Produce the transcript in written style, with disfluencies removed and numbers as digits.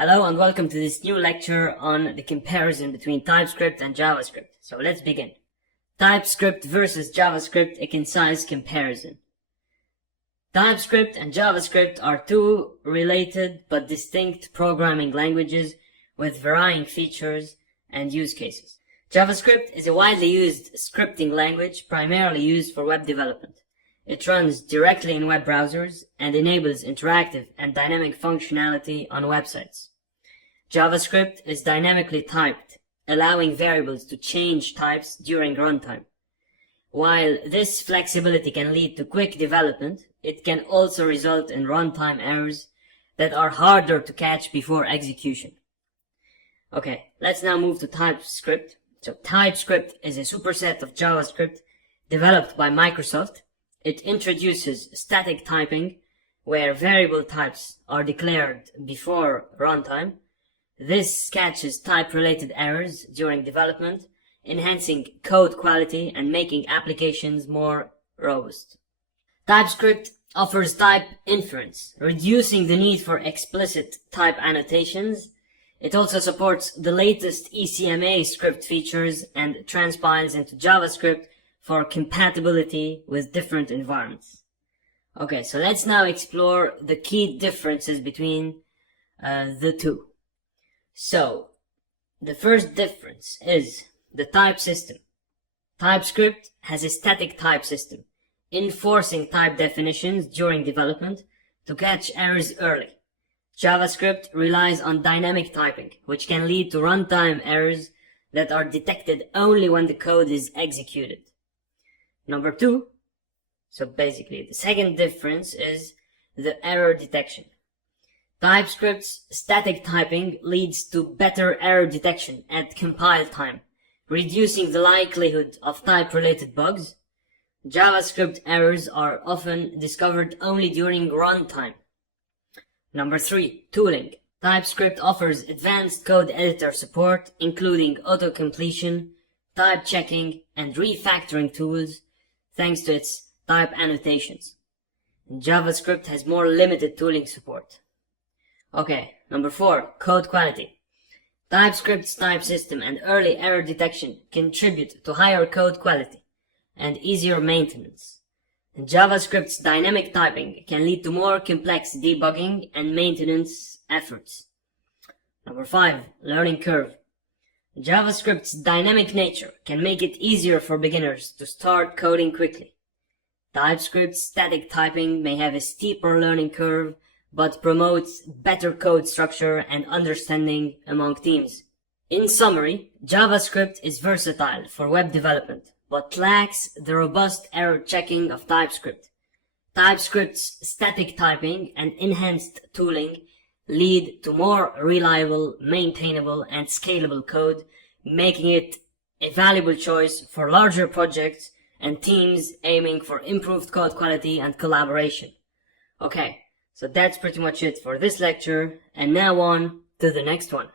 Hello and welcome to this new lecture on the comparison between TypeScript and JavaScript. So let's begin. TypeScript versus JavaScript, a concise comparison. TypeScript and JavaScript are two related but distinct programming languages with varying features and use cases. JavaScript is a widely used scripting language primarily used for web development. It runs directly in web browsers and enables interactive and dynamic functionality on websites. JavaScript is dynamically typed, allowing variables to change types during runtime. While this flexibility can lead to quick development, it can also result in runtime errors that are harder to catch before execution. Okay, let's now move to TypeScript. So TypeScript is a superset of JavaScript developed by Microsoft. It introduces static typing, where variable types are declared before runtime. This catches type-related errors during development, enhancing code quality and making applications more robust. TypeScript offers type inference, reducing the need for explicit type annotations. It also supports the latest ECMA script features and transpiles into JavaScript for compatibility with different environments. Okay, so let's now explore the key differences between the two. So, the first difference is the type system. TypeScript has a static type system, enforcing type definitions during development to catch errors early. JavaScript relies on dynamic typing, which can lead to runtime errors that are detected only when the code is executed. Number two, so basically the second difference is the error detection. TypeScript's static typing leads to better error detection at compile time, reducing the likelihood of type-related bugs. JavaScript errors are often discovered only during runtime. Number three, tooling. TypeScript offers advanced code editor support, including auto-completion, type checking, and refactoring tools, thanks to its type annotations. JavaScript has more limited tooling support. Okay, number four, code quality. TypeScript's type system and early error detection contribute to higher code quality and easier maintenance. JavaScript's dynamic typing can lead to more complex debugging and maintenance efforts. Number five, learning curve. JavaScript's dynamic nature can make it easier for beginners to start coding quickly. TypeScript's static typing may have a steeper learning curve, but promotes better code structure and understanding among teams. In summary, JavaScript is versatile for web development, but lacks the robust error checking of TypeScript. TypeScript's static typing and enhanced tooling lead to more reliable, maintainable, and scalable code, making it a valuable choice for larger projects and teams aiming for improved code quality and collaboration. Okay, so that's pretty much it for this lecture, and now on to the next one.